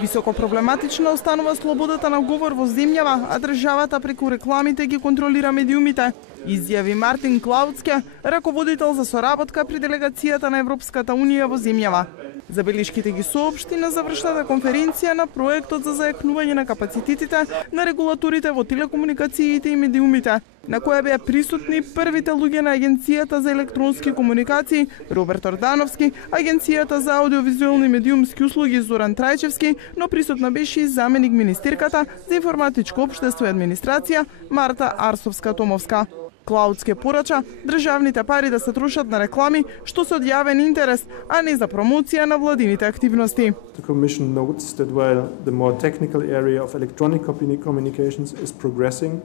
Високо проблематична останува слободата на говор во земјава, а државата преку рекламите ги контролира медиумите, изјави Мартин Клаудски, раководител за соработка при делегацијата на Европската унија во земјава. Забелишките ги соопшти на завршната конференција на проектот за зајакнување на капацитетите на регулаторите во телекомуникациите и медиумите, на која беа присутни првите луѓе на Агенцијата за електронски комуникации Роберт Ордановски, Агенцијата за аудиовизуелни медиумски услуги Зоран Трајчевски, но присутна беше и заменик министерката за информатичко општество и администрација Марта Арсовска-Томовска. Клаудски порача државните пари да се трошат на реклами, што се од јавен интерес, а не за промоција на владините активности. The Commission notes that while the more technical area of electronic communications is progressing,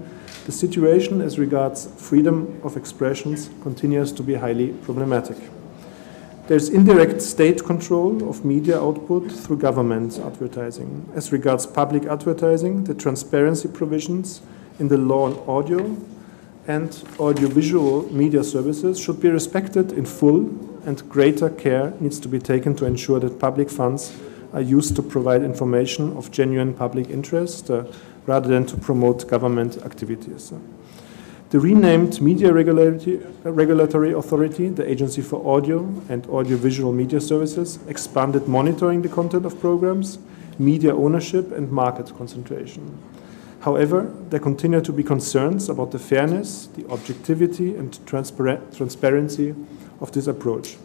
the situation as regards freedom of expressions continues to be highly problematic. There's indirect state control of media output through government advertising. As regards public advertising, the transparency provisions in the law on audio and audiovisual media services should be respected in full, and greater care needs to be taken to ensure that public funds are used to provide information of genuine public interest rather than to promote government activities. The renamed Media Regulatory Authority, the Agency for Audio and Audiovisual Media Services, expanded monitoring the content of programs, media ownership and market concentration. However, there continue to be concerns about the fairness, the objectivity and transparency of this approach.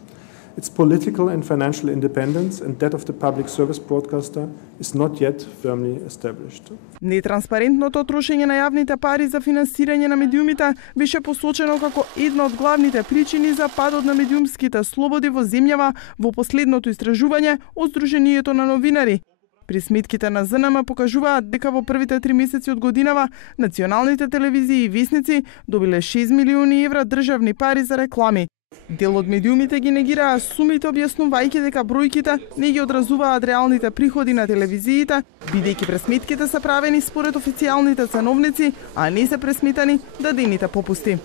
Its political and financial independence and that of the public service broadcaster is not yet firmly established. Нетранспарентното трошење на јавните пари за финансирање на медиумите беше посочено како една од главните причини за падот на медиумските слободи во земјава во последното истражување од Сдруженијето на новинари. При сметките на ЗНМ покажуваат дека во првите 3 месеци од годинава националните телевизии и весници добиле 6 милиони евра државни пари за реклами. Дел од медиумите ги негираа сумите, објаснувајќи дека бројките не ги одразуваат реалните приходи на телевизиите, бидејќи пресметките се правени според официјалните ценовници, а не се пресметани дадените попусти.